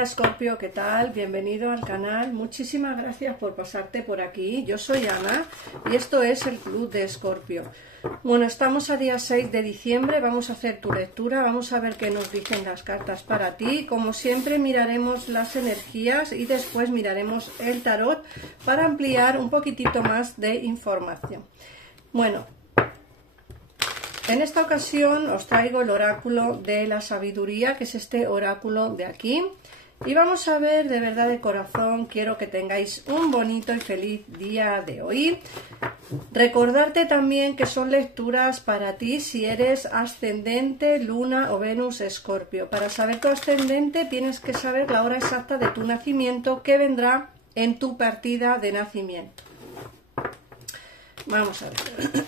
Hola Escorpio, ¿qué tal? Bienvenido al canal. Muchísimas gracias por pasarte por aquí. Yo soy Ana y esto es el Club de Escorpio. Bueno, estamos a día 6 de diciembre, vamos a hacer tu lectura, vamos a ver qué nos dicen las cartas para ti. Como siempre miraremos las energías y después miraremos el tarot para ampliar un poquitito más de información. Bueno, en esta ocasión os traigo el oráculo de la sabiduría, que es este oráculo de aquí. Y vamos a ver, de verdad de corazón, quiero que tengáis un bonito y feliz día de hoy. Recordarte también que son lecturas para ti si eres ascendente, luna o Venus Escorpio. Para saber tu ascendente tienes que saber la hora exacta de tu nacimiento, que vendrá en tu partida de nacimiento. Vamos a ver.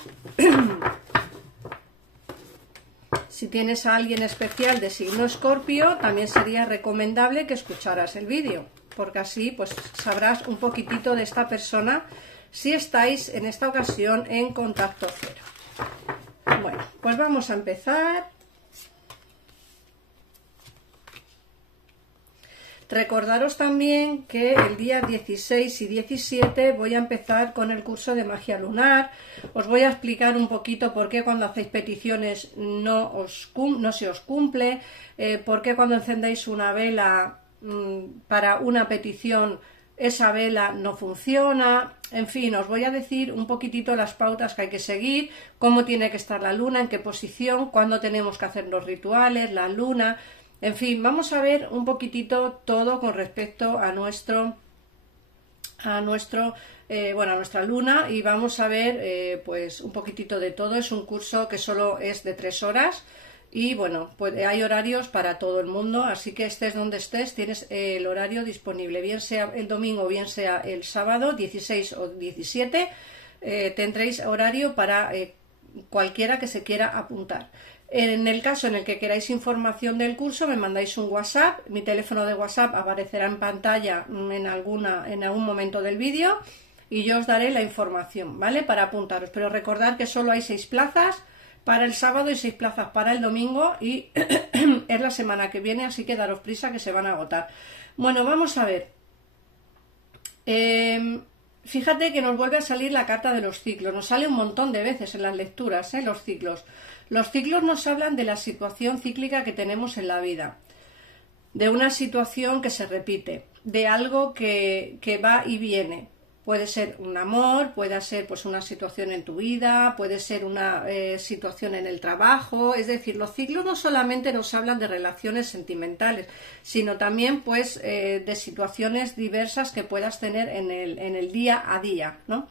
Si tienes a alguien especial de signo Escorpio, también sería recomendable que escucharas el vídeo, porque así pues sabrás un poquitito de esta persona si estáis en esta ocasión en contacto cero. Bueno, pues vamos a empezar. Recordaros también que el día 16 y 17 voy a empezar con el curso de magia lunar. Os voy a explicar un poquito por qué cuando hacéis peticiones no se os cumple, por qué cuando encendéis una vela para una petición esa vela no funciona. En fin, os voy a decir un poquitito las pautas que hay que seguir, cómo tiene que estar la luna, en qué posición, cuándo tenemos que hacer los rituales, la luna. En fin, vamos a ver un poquitito todo con respecto a nuestra luna, y vamos a ver pues un poquitito de todo. Es un curso que solo es de 3 horas y bueno, pues hay horarios para todo el mundo, así que estés donde estés, tienes el horario disponible, bien sea el domingo, bien sea el sábado, 16 o 17, tendréis horario para cualquiera que se quiera apuntar. En el caso en el que queráis información del curso, me mandáis un WhatsApp. Mi teléfono de WhatsApp aparecerá en pantalla en algún momento del vídeo y yo os daré la información, ¿vale? Para apuntaros. Pero recordad que solo hay 6 plazas para el sábado y 6 plazas para el domingo y es la semana que viene, así que daros prisa que se van a agotar. Bueno, vamos a ver. Fíjate que nos vuelve a salir la carta de los ciclos. Nos sale un montón de veces en las lecturas, los ciclos. Los ciclos nos hablan de la situación cíclica que tenemos en la vida, de una situación que se repite, de algo que va y viene. Puede ser un amor, puede ser pues una situación en tu vida, puede ser una situación en el trabajo. Es decir, los ciclos no solamente nos hablan de relaciones sentimentales, sino también pues de situaciones diversas que puedas tener en el día a día, ¿no?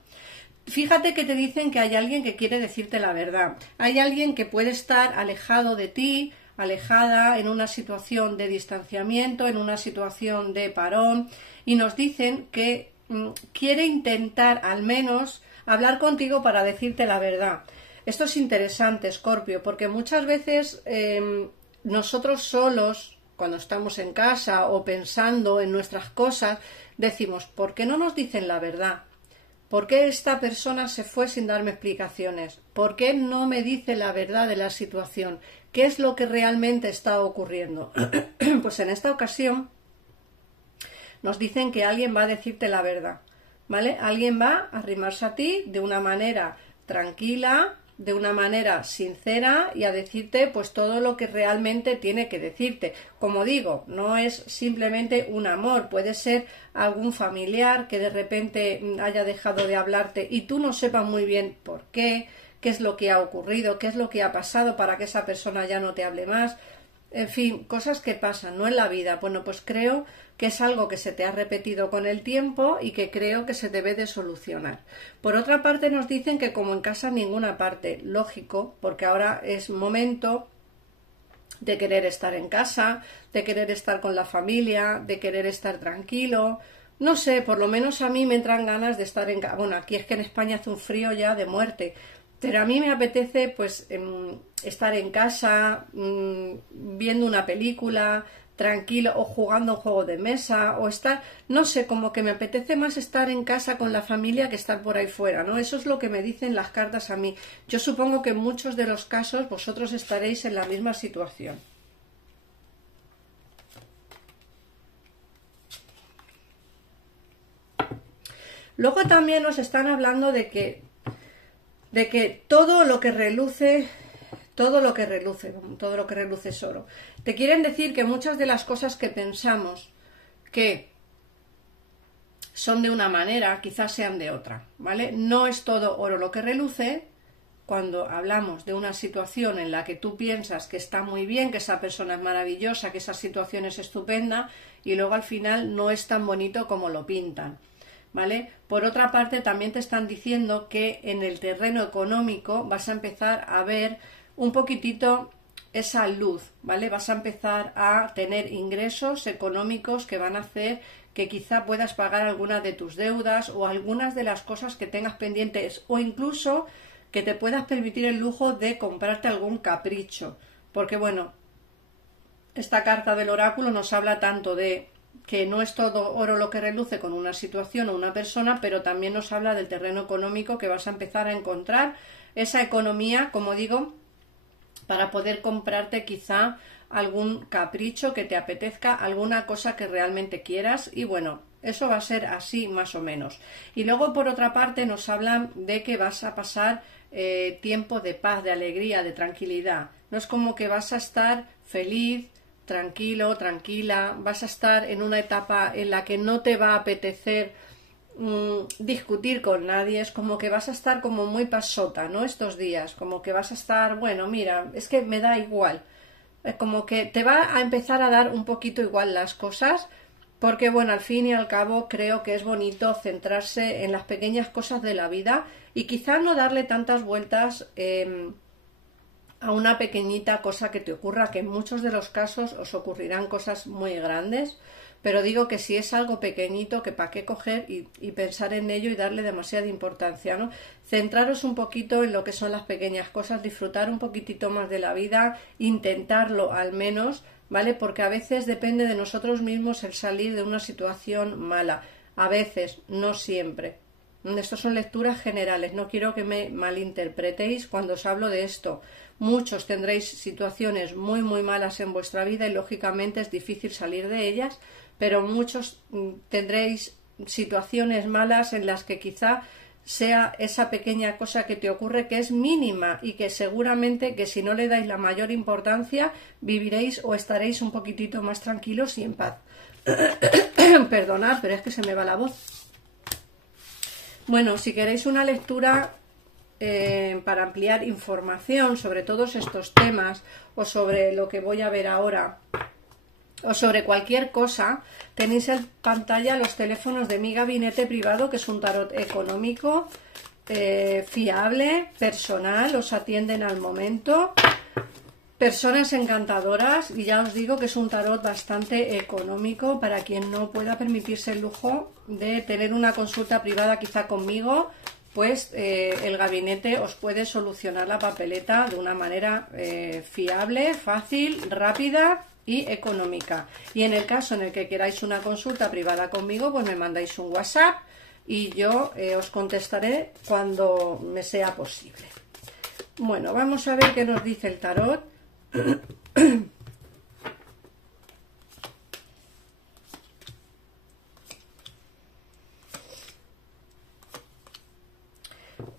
Fíjate que te dicen que hay alguien que quiere decirte la verdad. Hay alguien que puede estar alejado de ti, alejada, en una situación de distanciamiento, en una situación de parón, y nos dicen que quiere intentar al menos hablar contigo para decirte la verdad. Esto es interesante, Escorpio, porque muchas veces nosotros solos, cuando estamos en casa o pensando en nuestras cosas, decimos, ¿por qué no nos dicen la verdad? ¿Por qué esta persona se fue sin darme explicaciones? ¿Por qué no me dice la verdad de la situación? ¿Qué es lo que realmente está ocurriendo? Pues en esta ocasión nos dicen que alguien va a decirte la verdad, ¿vale? Alguien va a arrimarse a ti de una manera tranquila, de una manera sincera y a decirte pues todo lo que realmente tiene que decirte. Como digo, no es simplemente un amor, puede ser algún familiar que de repente haya dejado de hablarte y tú no sepas muy bien por qué es lo que ha ocurrido, qué es lo que ha pasado para que esa persona ya no te hable más. En fin, cosas que pasan, ¿no?, en la vida. Bueno, pues creo que es algo que se te ha repetido con el tiempo y que creo que se debe de solucionar. Por otra parte, nos dicen que como en casa en ninguna parte, lógico, porque ahora es momento de querer estar en casa, de querer estar con la familia, de querer estar tranquilo. No sé, por lo menos a mí me entran ganas de estar en casa. Bueno, aquí es que en España hace un frío ya de muerte, pero a mí me apetece pues estar en casa, viendo una película, tranquilo, o jugando un juego de mesa, o estar, no sé, como que me apetece más estar en casa con la familia que estar por ahí fuera, ¿no? Eso es lo que me dicen las cartas a mí. Yo supongo que en muchos de los casos vosotros estaréis en la misma situación. Luego también nos están hablando de que todo lo que reluce es oro. Te quieren decir que muchas de las cosas que pensamos que son de una manera, quizás sean de otra, ¿vale? No es todo oro lo que reluce. Cuando hablamos de una situación en la que tú piensas que está muy bien, que esa persona es maravillosa, que esa situación es estupenda, y luego al final no es tan bonito como lo pintan, ¿vale? Por otra parte, también te están diciendo que en el terreno económico vas a empezar a ver un poquitito esa luz, ¿vale? Vas a empezar a tener ingresos económicos que van a hacer que quizá puedas pagar algunas de tus deudas o algunas de las cosas que tengas pendientes, o incluso que te puedas permitir el lujo de comprarte algún capricho, porque bueno, esta carta del oráculo nos habla tanto de que no es todo oro lo que reluce con una situación o una persona, pero también nos habla del terreno económico, que vas a empezar a encontrar esa economía, como digo, para poder comprarte quizá algún capricho que te apetezca, alguna cosa que realmente quieras, y bueno, eso va a ser así más o menos. Y luego por otra parte nos hablan de que vas a pasar tiempo de paz, de alegría, de tranquilidad. No es como que vas a estar feliz, tranquilo, tranquila, vas a estar en una etapa en la que no te va a apetecer discutir con nadie, es como que vas a estar como muy pasota, ¿no? Estos días, como que vas a estar, bueno, mira, es que me da igual, es como que te va a empezar a dar un poquito igual las cosas, porque bueno, al fin y al cabo creo que es bonito centrarse en las pequeñas cosas de la vida y quizá no darle tantas vueltas a una pequeñita cosa que te ocurra, que en muchos de los casos os ocurrirán cosas muy grandes, pero digo que si es algo pequeñito, que para qué coger y pensar en ello y darle demasiada importancia, ¿no? Centraros un poquito en lo que son las pequeñas cosas, disfrutar un poquitito más de la vida, intentarlo al menos, ¿vale? Porque a veces depende de nosotros mismos el salir de una situación mala, a veces, no siempre. Estas son lecturas generales, no quiero que me malinterpretéis cuando os hablo de esto. Muchos tendréis situaciones muy muy malas en vuestra vida y lógicamente es difícil salir de ellas, pero muchos tendréis situaciones malas en las que quizá sea esa pequeña cosa que te ocurre que es mínima y que seguramente que si no le dais la mayor importancia viviréis o estaréis un poquitito más tranquilos y en paz. Perdonad, pero es que se me va la voz. Bueno, si queréis una lectura para ampliar información sobre todos estos temas o sobre lo que voy a ver ahora o sobre cualquier cosa, tenéis en pantalla los teléfonos de mi gabinete privado, que es un tarot económico, fiable, personal, os atienden al momento, personas encantadoras, y ya os digo que es un tarot bastante económico para quien no pueda permitirse el lujo de tener una consulta privada quizá conmigo. Pues el gabinete os puede solucionar la papeleta de una manera fiable, fácil, rápida y económica. Y en el caso en el que queráis una consulta privada conmigo, pues me mandáis un WhatsApp y yo os contestaré cuando me sea posible. Bueno, vamos a ver qué nos dice el tarot.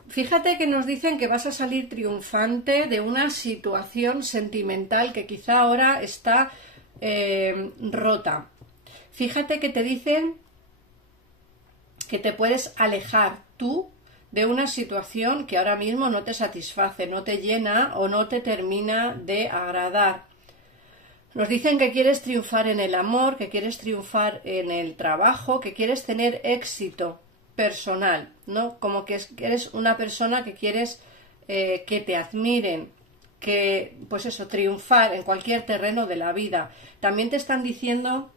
Fíjate que nos dicen que vas a salir triunfante de una situación sentimental que quizá ahora está rota. Fíjate que te dicen que te puedes alejar tú de una situación que ahora mismo no te satisface, no te llena o no te termina de agradar. Nos dicen que quieres triunfar en el amor, que quieres triunfar en el trabajo, que quieres tener éxito personal, ¿no? Como que eres una persona que quieres que te admiren, que, pues eso, triunfar en cualquier terreno de la vida. También te están diciendo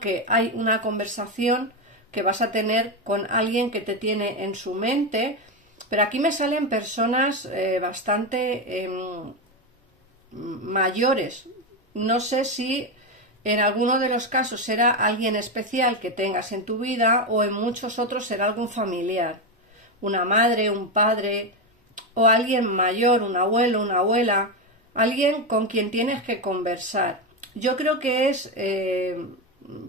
que hay una conversación que vas a tener con alguien que te tiene en su mente, pero aquí me salen personas bastante mayores. No sé si en alguno de los casos será alguien especial que tengas en tu vida o en muchos otros será algún familiar, una madre, un padre o alguien mayor, un abuelo, una abuela, alguien con quien tienes que conversar. Yo creo que es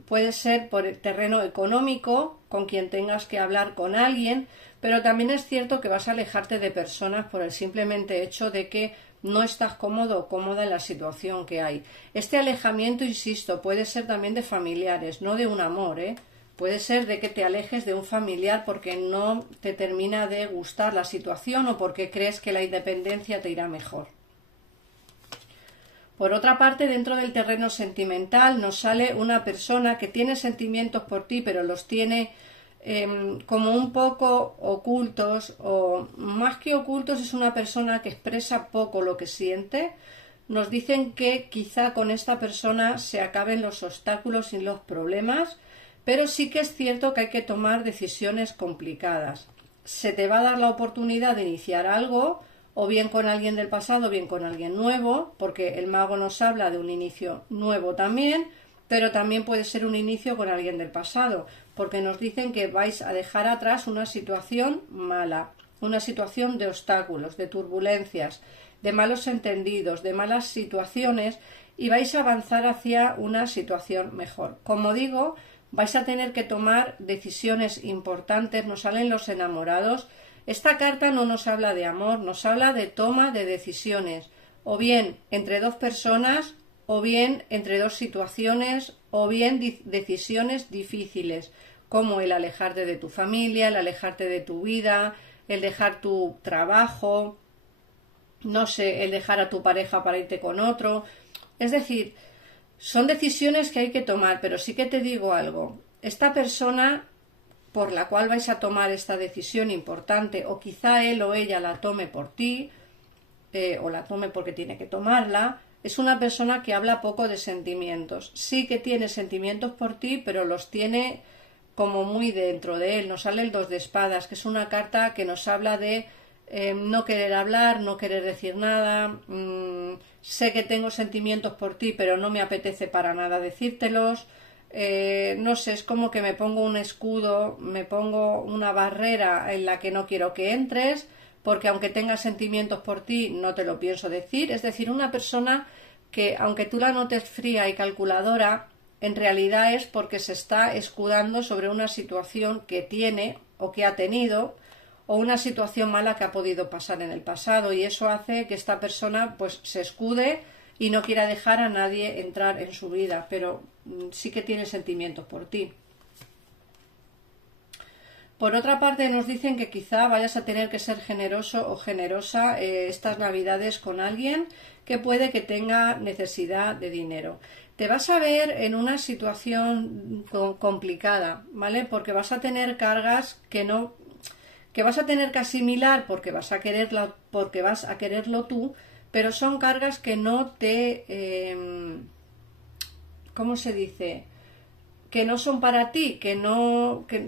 puede ser por el terreno económico, con quien tengas que hablar con alguien, pero también es cierto que vas a alejarte de personas por el simplemente hecho de que no estás cómodo o cómoda en la situación que hay. Este alejamiento, insisto, puede ser también de familiares, no de un amor, ¿eh? Puede ser de que te alejes de un familiar porque no te termina de gustar la situación o porque crees que la independencia te irá mejor. Por otra parte, dentro del terreno sentimental nos sale una persona que tiene sentimientos por ti, pero los tiene como un poco ocultos, o más que ocultos, es una persona que expresa poco lo que siente. Nos dicen que quizá con esta persona se acaben los obstáculos y los problemas, pero sí que es cierto que hay que tomar decisiones complicadas. Se te va a dar la oportunidad de iniciar algo, o bien con alguien del pasado, o bien con alguien nuevo, porque el mago nos habla de un inicio nuevo también, pero también puede ser un inicio con alguien del pasado, porque nos dicen que vais a dejar atrás una situación mala, una situación de obstáculos, de turbulencias, de malos entendidos, de malas situaciones, y vais a avanzar hacia una situación mejor. Como digo, vais a tener que tomar decisiones importantes. Nos salen los enamorados. Esta carta no nos habla de amor, nos habla de toma de decisiones, o bien entre dos personas, o bien entre dos situaciones, o bien decisiones difíciles, como el alejarte de tu familia, el alejarte de tu vida, el dejar tu trabajo, no sé, el dejar a tu pareja para irte con otro. Es decir, son decisiones que hay que tomar, pero sí que te digo algo. Esta persona por la cual vais a tomar esta decisión importante, o quizá él o ella la tome por ti, o la tome porque tiene que tomarla, es una persona que habla poco de sentimientos. Sí que tiene sentimientos por ti, pero los tiene como muy dentro de él. Nos sale el 2 de espadas, que es una carta que nos habla de no querer hablar, no querer decir nada. Sé que tengo sentimientos por ti, pero no me apetece para nada decírtelos. No sé, es como que me pongo un escudo, me pongo una barrera en la que no quiero que entres, porque aunque tenga sentimientos por ti, no te lo pienso decir. Es decir, una persona que, aunque tú la notes fría y calculadora, en realidad es porque se está escudando sobre una situación que tiene o que ha tenido, o una situación mala que ha podido pasar en el pasado, y eso hace que esta persona pues se escude y no quiera dejar a nadie entrar en su vida, pero sí que tiene sentimientos por ti. Por otra parte, nos dicen que quizá vayas a tener que ser generoso o generosa estas Navidades con alguien que puede que tenga necesidad de dinero. Te vas a ver en una situación complicada, ¿vale? Porque vas a tener cargas que vas a tener que asimilar porque vas a quererlo tú, pero son cargas que no te ¿cómo se dice? Que no son para ti, que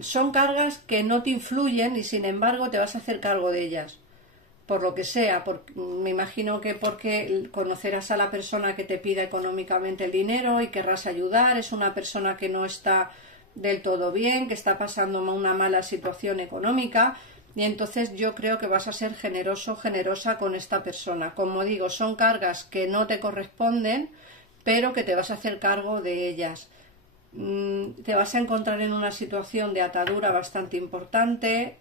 son cargas que no te influyen y sin embargo te vas a hacer cargo de ellas, por lo que sea. Me imagino que porque conocerás a la persona que te pida económicamente el dinero y querrás ayudar. Es una persona que no está del todo bien, que está pasando una mala situación económica, y entonces yo creo que vas a ser generoso, generosa con esta persona. Como digo, son cargas que no te corresponden, pero que te vas a hacer cargo de ellas. Te vas a encontrar en una situación de atadura bastante importante,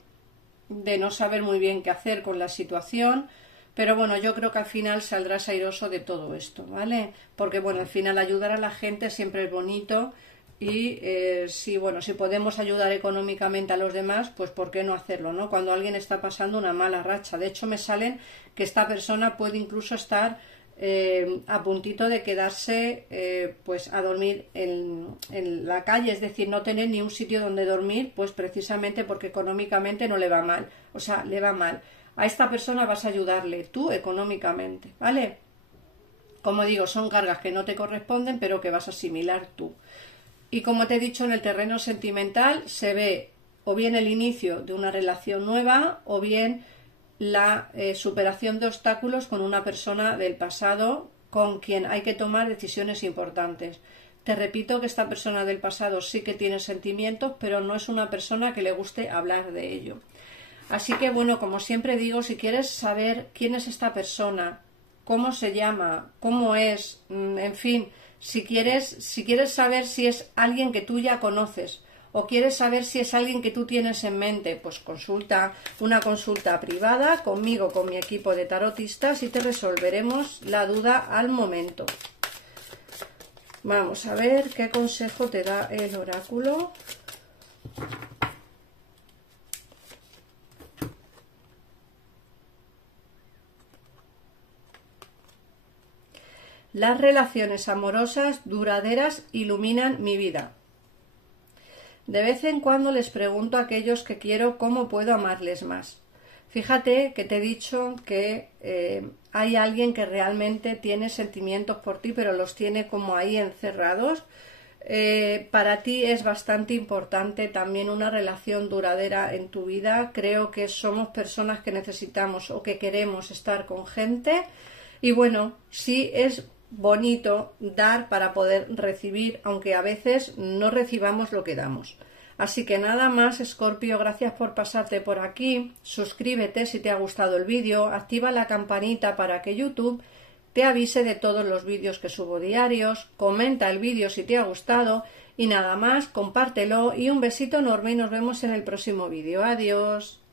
de no saber muy bien qué hacer con la situación, pero bueno, yo creo que al final saldrás airoso de todo esto, ¿vale? Porque bueno, al final ayudar a la gente siempre es bonito, y si podemos ayudar económicamente a los demás, pues ¿por qué no hacerlo, no? Cuando alguien está pasando una mala racha. De hecho, me salen que esta persona puede incluso estar a puntito de quedarse pues a dormir en la calle, es decir, no tener ni un sitio donde dormir, pues precisamente porque económicamente no le va mal, o sea, le va mal. A esta persona vas a ayudarle tú económicamente, ¿vale? Como digo, son cargas que no te corresponden, pero que vas a asimilar tú. Y como te he dicho, en el terreno sentimental se ve o bien el inicio de una relación nueva, o bien la superación de obstáculos con una persona del pasado con quien hay que tomar decisiones importantes. Te repito que esta persona del pasado sí que tiene sentimientos, pero no es una persona que le guste hablar de ello. Así que bueno, como siempre digo, si quieres saber quién es esta persona, cómo se llama, cómo es, en fin, si quieres saber si es alguien que tú ya conoces o quieres saber si es alguien que tú tienes en mente, pues una consulta privada conmigo, con mi equipo de tarotistas, y te resolveremos la duda al momento. Vamos a ver qué consejo te da el oráculo. Las relaciones amorosas duraderas iluminan mi vida. De vez en cuando les pregunto a aquellos que quiero cómo puedo amarles más. Fíjate que te he dicho que hay alguien que realmente tiene sentimientos por ti, pero los tiene como ahí encerrados. Para ti es bastante importante también una relación duradera en tu vida. Creo que somos personas que necesitamos o que queremos estar con gente. Y bueno, sí es bonito dar para poder recibir, aunque a veces no recibamos lo que damos. Así que nada más, Escorpio, gracias por pasarte por aquí. Suscríbete si te ha gustado el vídeo, activa la campanita para que YouTube te avise de todos los vídeos que subo diarios, comenta el vídeo si te ha gustado y nada más, compártelo y un besito enorme y nos vemos en el próximo vídeo. Adiós.